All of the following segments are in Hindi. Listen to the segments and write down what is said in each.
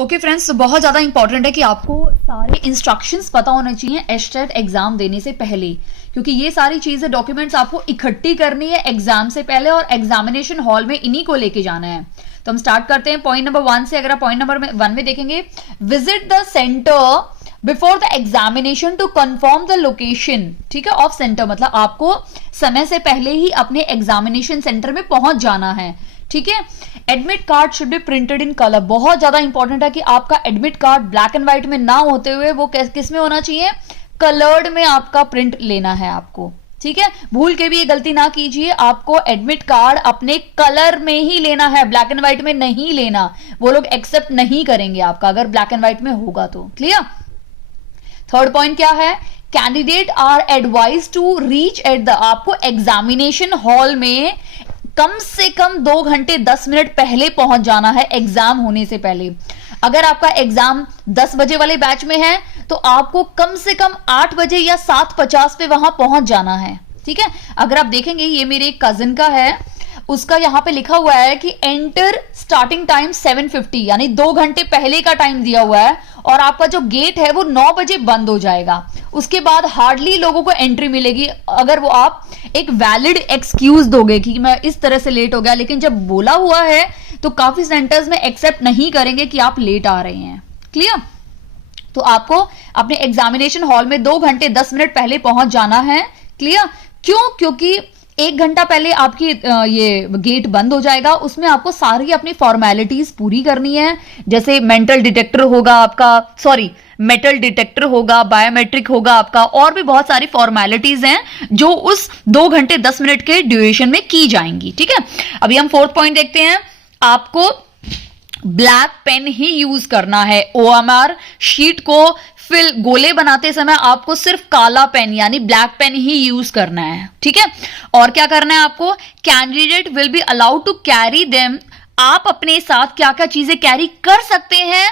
ओके फ्रेंड्स, तो बहुत ज़्यादा इंपॉर्टेंट है कि आपको सारे इंस्ट्रक्शंस पता होने चाहिए एचटेट एग्जाम देने से पहले, क्योंकि ये सारी चीज़ें डॉक्यूमेंट्स आपको इकट्ठी करनी है एग्जाम से पहले और एग्जामिनेशन हॉल में इन्हीं को लेके जाना है। तो हम स्टार्ट करते हैं पॉइंट नंबर 1 से। अगर आप पॉइंट नंबर 1 में देखेंगे, visit the centre before the examination to confirm the location. ठीक है, ऑफ सेंटर मतलब आपको समय से पहले ही अपने एग्जामिनेशन सेंटर में पहुंच जाना है। ठीक है, admit card should be printed in colour. बहुत ज्यादा इंपॉर्टेंट है कि आपका admit card black and white में ना होते हुए वो किस में होना चाहिए, कलर्ड में आपका प्रिंट लेना है आपको। ठीक है, भूल के भी ये गलती ना कीजिए, आपको एडमिट कार्ड अपने कलर में ही लेना है, ब्लैक एंड व्हाइट में नहीं लेना। वो लोग एक्सेप्ट नहीं करेंगे आपका अगर ब्लैक एंड व्हाइट में होगा तो। क्लियर। थर्ड पॉइंट क्या है, candidate are advise to reach at the, आपको एग्जामिनेशन हॉल में कम से कम 2 घंटे 10 मिनट पहले पहुंच जाना है एग्जाम होने से पहले। अगर आपका एग्जाम 10 बजे वाले बैच में है तो आपको कम से कम 8 बजे या 7:50 पे वहां पहुंच जाना है। ठीक है, अगर आप देखेंगे ये मेरे एक कजिन का है, उसका यहां पे लिखा हुआ है कि एंटर स्टार्टिंग टाइम 7:50, यानी 2 घंटे पहले का टाइम दिया हुआ है और आपका जो गेट है वो 9 बजे बंद हो जाएगा। उसके बाद हार्डली लोगों को एंट्री मिलेगी अगर वो आप एक वैलिड एक्सक्यूज दोगे कि मैं इस तरह से लेट हो गया। लेकिन जब बोला हुआ है तो काफी सेंटर्स में एक्सेप्ट नहीं करेंगे कि आप लेट आ रहे हैं। क्लियर। तो आपको अपने एग्जामिनेशन हॉल में 2 घंटे 10 मिनट पहले पहुंच जाना है। क्लियर। क्यों? क्योंकि 1 घंटा पहले आपकी ये गेट बंद हो जाएगा, उसमें आपको सारी अपनी फॉर्मेलिटीज पूरी करनी है। जैसे मेटल डिटेक्टर होगा, बायोमेट्रिक होगा आपका, और भी बहुत सारी फॉर्मेलिटीज हैं जो उस 2 घंटे 10 मिनट के ड्यूरेशन में की जाएंगी। ठीक है, अभी हम 4th पॉइंट देखते हैं। आपको ब्लैक पेन ही यूज करना है। OMR शीट को फिल गोले बनाते समय आपको सिर्फ काला पेन यानी ब्लैक पेन ही यूज करना है। ठीक है, और क्या करना है आपको, candidate will be allowed to carry them. आप अपने साथ क्या क्या चीजें कैरी कर सकते हैं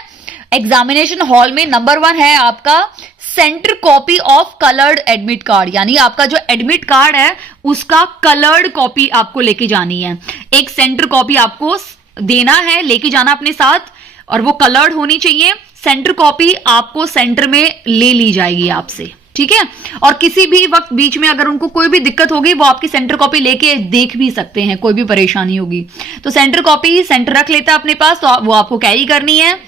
एग्जामिनेशन हॉल में। नंबर 1 है आपका centre copy of coloured admit card, यानी आपका जो एडमिट कार्ड है उसका कलर्ड कॉपी आपको लेके जानी है। एक सेंटर कॉपी आपको देना है, लेके जाना अपने साथ, और वो कलर्ड होनी चाहिए। सेंटर कॉपी आपको सेंटर में ले ली जाएगी आपसे। ठीक है, और किसी भी वक्त बीच में अगर उनको कोई भी दिक्कत होगी वो आपकी सेंटर कॉपी लेके देख भी सकते हैं, कोई भी परेशानी होगी तो सेंटर कॉपी सेंटर रख लेता है अपने पास, तो वो आपको कैरी करनी है।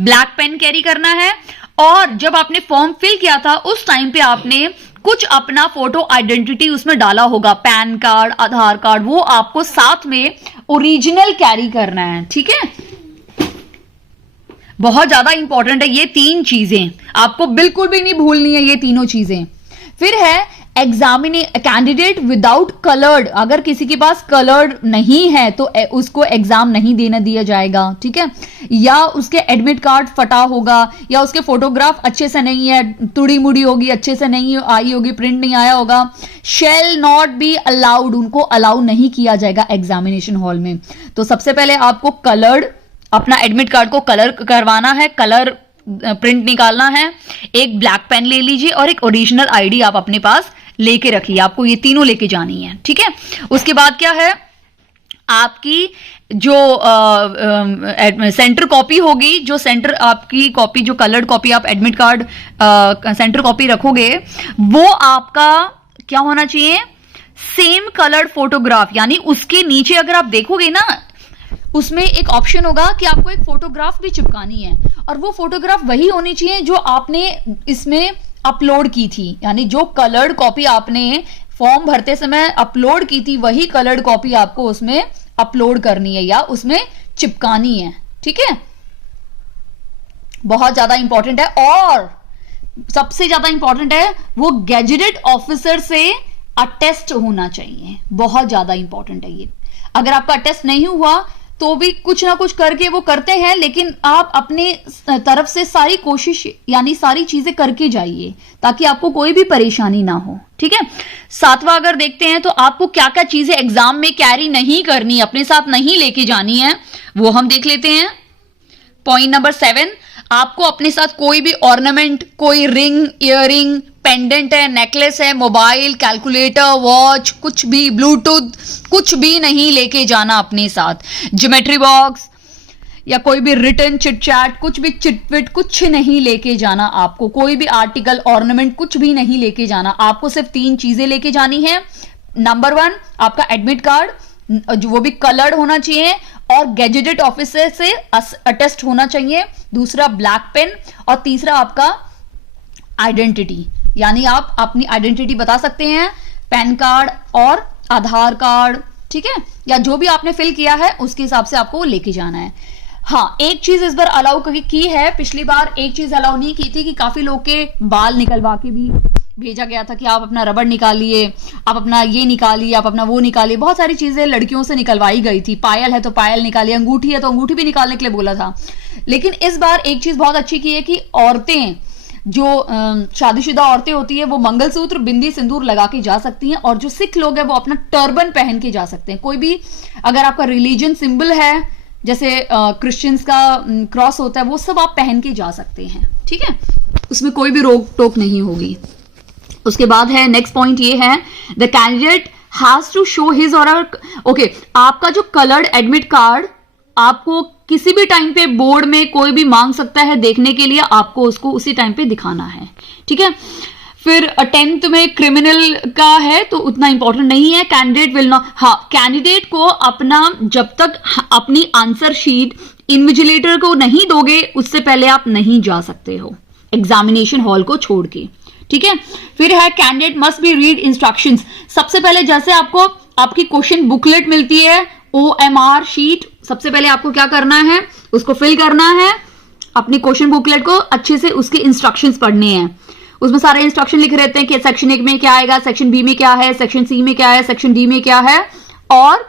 ब्लैक पेन कैरी करना है, और जब आपने फॉर्म फिल किया था उस टाइम पे आपने कुछ अपना फोटो आइडेंटिटी उसमें डाला होगा, पैन कार्ड, आधार कार्ड, वो आपको साथ में ओरिजिनल कैरी करना है। ठीक है, बहुत ज्यादा इंपॉर्टेंट है ये 3 चीजें, आपको बिल्कुल भी नहीं भूलनी है ये तीनों चीजें। फिर है कैंडिडेट विदाउट कलर्ड, अगर किसी के पास कलर्ड नहीं है तो उसको एग्जाम नहीं देने दिया जाएगा। ठीक है, या उसके एडमिट कार्ड फटा होगा, या उसके फोटोग्राफ अच्छे से नहीं है, तुड़ी मुड़ी होगी, अच्छे से नहीं आई होगी, प्रिंट नहीं आया होगा, शेल नॉट बी अलाउड, उनको अलाउ नहीं किया जाएगा एग्जामिनेशन हॉल में। तो सबसे पहले आपको कलर्ड अपना एडमिट कार्ड को कलर करवाना है, कलर प्रिंट निकालना है, एक ब्लैक पेन ले लीजिए और एक ओरिजिनल आईडी आप अपने पास लेके रखिए। आपको ये तीनों लेके जानी है। ठीक है, उसके बाद क्या है, आपकी जो सेंटर कॉपी होगी, जो सेंटर आपकी कॉपी, जो कलर्ड कॉपी आप एडमिट कार्ड सेंटर कॉपी रखोगे, वो आपका क्या होना चाहिए, सेम कलर्ड फोटोग्राफ, यानी उसके नीचे अगर आप देखोगे ना उसमें एक ऑप्शन होगा कि आपको एक फोटोग्राफ भी चिपकानी है, और वो फोटोग्राफ वही होनी चाहिए जो आपने इसमें अपलोड की थी, यानी जो कलर्ड कॉपी आपने फॉर्म भरते समय अपलोड की थी वही कलर्ड कॉपी आपको उसमें अपलोड करनी है या उसमें चिपकानी है। ठीक है, बहुत ज्यादा इंपॉर्टेंट है। और सबसे ज्यादा इंपॉर्टेंट है वो गैजेटेड ऑफिसर से अटेस्ट होना चाहिए, बहुत ज्यादा इंपॉर्टेंट है ये। अगर आपका अटेस्ट नहीं हुआ तो भी कुछ ना कुछ करके वो करते हैं, लेकिन आप अपने तरफ से सारी कोशिश यानी सारी चीजें करके जाइए ताकि आपको कोई भी परेशानी ना हो। ठीक है, 7वां अगर देखते हैं तो आपको क्या क्या चीजें एग्जाम में कैरी नहीं करनी, अपने साथ नहीं लेके जानी है, वो हम देख लेते हैं। पॉइंट नंबर 7, आपको अपने साथ कोई भी ऑर्नामेंट, कोई रिंग, इयररिंग, पेंडेंट है, नेकलेस है, मोबाइल, कैलकुलेटर, वॉच, कुछ भी, ब्लूटूथ, कुछ भी नहीं लेके जाना अपने साथ। ज्योमेट्री बॉक्स, या कोई भी रिटर्न चिट चैट, कुछ भी चिटविट कुछ नहीं लेके जाना आपको, कोई भी आर्टिकल ऑर्नामेंट कुछ भी नहीं लेके जाना। आपको सिर्फ 3 चीजें लेके जानी है। नंबर 1 आपका एडमिट कार्ड, जो वो भी कलर्ड होना चाहिए और गैजेटेड ऑफिसर से अटेस्ट होना चाहिए। दूसरा ब्लैक पेन, और तीसरा आपका आइडेंटिटी, यानी आप अपनी आइडेंटिटी बता सकते हैं, पैन कार्ड और आधार कार्ड, ठीक है, या जो भी आपने फिल किया है उसके हिसाब से आपको वो लेके जाना है। हाँ, एक चीज इस बार अलाउ की है, पिछली बार एक चीज अलाउ नहीं की थी कि काफी लोग के बाल निकलवा के भी भेजा गया था कि आप अपना रबड़ निकालिए, आप अपना ये निकालिए, आप अपना वो निकालिए। बहुत सारी चीजें लड़कियों से निकलवाई गई थी, पायल है तो पायल निकालिए, अंगूठी है तो अंगूठी भी निकालने के लिए बोला था। लेकिन इस बार एक चीज बहुत अच्छी की है कि औरतें, जो शादीशुदा औरतें होती है, वो मंगलसूत्र, बिंदी, सिंदूर लगा के जा सकती हैं, और जो सिख लोग हैं वो अपना टर्बन पहन के जा सकते हैं। कोई भी अगर आपका रिलीजन सिंबल है, जैसे क्रिश्चियंस का क्रॉस होता है, वो सब आप पहन के जा सकते हैं, ठीक है, उसमें कोई भी रोक टोक नहीं होगी। उसके बाद है नेक्स्ट पॉइंट, ये है the candidate has to show his और ओके, आपका जो कलर्ड एडमिट कार्ड आपको किसी भी टाइम पे बोर्ड में कोई भी मांग सकता है देखने के लिए, आपको उसको उसी टाइम पे दिखाना है, ठीक है। फिर 10th में क्रिमिनल का है तो उतना इंपॉर्टेंट नहीं है। कैंडिडेट विल नॉट, हाँ, कैंडिडेट को अपना, जब तक अपनी आंसर शीट इन्विजिलेटर को नहीं दोगे उससे पहले आप नहीं जा सकते हो एग्जामिनेशन हॉल को छोड़ के, ठीक है। फिर है candidate must be read instructions. सबसे पहले जैसे आपको आपकी क्वेश्चन बुकलेट मिलती है, OMR शीट, सबसे पहले आपको क्या करना है, उसको फिल करना है, अपनी क्वेश्चन बुकलेट को अच्छे से उसके इंस्ट्रक्शंस पढ़ने हैं। उसमें सारे इंस्ट्रक्शन लिख रहते हैं कि सेक्शन 1 में क्या आएगा, सेक्शन बी में क्या है, सेक्शन सी में क्या है, सेक्शन डी में क्या है, और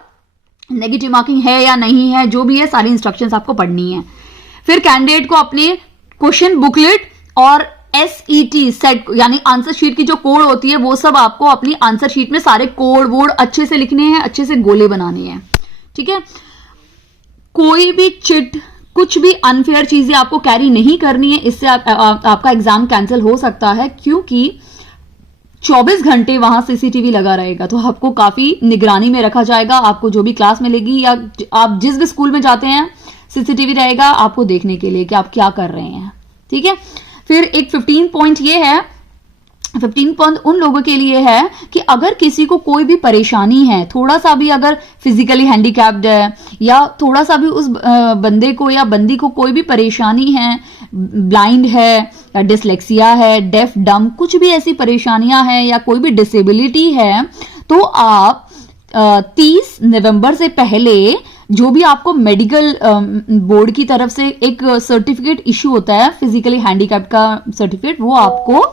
नेगेटिव मार्किंग है या नहीं है, जो भी है सारी इंस्ट्रक्शंस आपको पढ़नी है। फिर कैंडिडेट को अपने क्वेश्चन बुकलेट और SET सेट, यानी आंसर शीट की जो कोड होती है, वो सब आपको अपनी आंसर शीट में सारे कोड वोड अच्छे से लिखने हैं, अच्छे से गोले बनाने हैं, ठीक है। कोई भी चिट, कुछ भी अनफेयर चीजें आपको कैरी नहीं करनी है, इससे आपका एग्जाम कैंसिल हो सकता है, क्योंकि 24 घंटे वहां CCTV लगा रहेगा, तो आपको काफी निगरानी में रखा जाएगा। आपको जो भी क्लास मिलेगी या आप जिस भी स्कूल में जाते हैं, CCTV रहेगा आपको देखने के लिए कि आप क्या कर रहे हैं, ठीक है। फिर एक 15 पॉइंट ये है, 15 पॉइंट उन लोगों के लिए है कि अगर किसी को कोई भी परेशानी है, थोड़ा सा भी अगर फिजिकली हैंडीकैप्ड है, या थोड़ा सा भी उस बंदे को या बंदी को कोई भी परेशानी है, ब्लाइंड है या डिसलेक्सिया है, डेफ डम, कुछ भी ऐसी परेशानियां हैं या कोई भी डिसेबिलिटी है, तो आप 30 नवंबर से पहले जो भी आपको मेडिकल बोर्ड की तरफ से एक सर्टिफिकेट इशू होता है, फिजिकली हैंडीकैप्ड का सर्टिफिकेट, वो आपको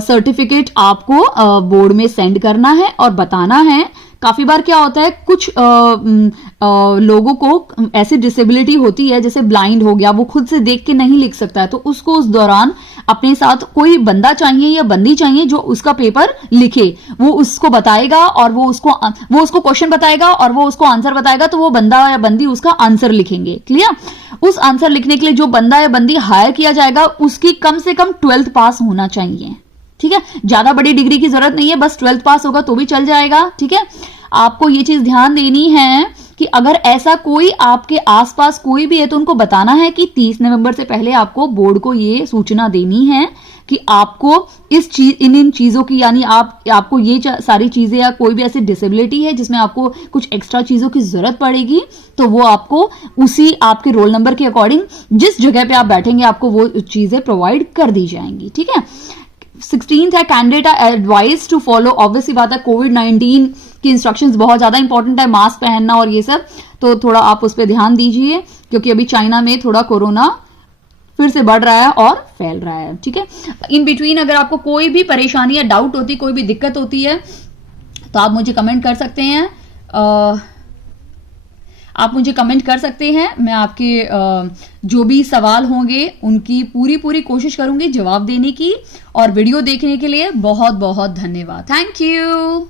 सर्टिफिकेट आपको बोर्ड में सेंड करना है और बताना है। काफी बार क्या होता है, कुछ लोगों को ऐसी डिसेबिलिटी होती है, जैसे ब्लाइंड हो गया, वो खुद से देख के नहीं लिख सकता है, तो उसको उस दौरान अपने साथ कोई बंदा चाहिए या बंदी चाहिए जो उसका पेपर लिखे। वो उसको बताएगा और वो उसको क्वेश्चन बताएगा और वो उसको आंसर बताएगा, तो वो बंदा या बंदी उसका आंसर लिखेंगे। क्लियर? उस आंसर लिखने के लिए जो बंदा या बंदी हायर किया जाएगा, उसकी कम से कम 12th पास होना चाहिए, ठीक है। ज्यादा बड़ी डिग्री की जरूरत नहीं है, बस 12th पास होगा तो भी चल जाएगा, ठीक है। आपको ये चीज ध्यान देनी है कि अगर ऐसा कोई आपके आसपास कोई भी है, तो उनको बताना है कि 30 नवंबर से पहले आपको बोर्ड को ये सूचना देनी है कि आपको इन चीजों की, यानी आपको ये सारी चीजें या कोई भी ऐसी डिसेबिलिटी है जिसमें आपको कुछ एक्स्ट्रा चीजों की जरूरत पड़ेगी, तो वो आपको उसी आपके रोल नंबर के अकॉर्डिंग जिस जगह पे आप बैठेंगे आपको वो चीजें प्रोवाइड कर दी जाएंगी, ठीक है। 16th है, candidate are advise to follow, obviously बात है कोविड-19 की इंस्ट्रक्शंस बहुत ज्यादा इंपॉर्टेंट है, मास्क पहनना और ये सब, तो थोड़ा आप उस पर ध्यान दीजिए, क्योंकि अभी चाइना में थोड़ा कोरोना फिर से बढ़ रहा है और फैल रहा है, ठीक है। इन बिटवीन अगर आपको कोई भी परेशानी या डाउट होती, कोई भी दिक्कत होती है, तो आप मुझे कमेंट कर सकते हैं, मैं आपके जो भी सवाल होंगे उनकी पूरी कोशिश करूंगी जवाब देने की। और वीडियो देखने के लिए बहुत बहुत धन्यवाद। Thank you.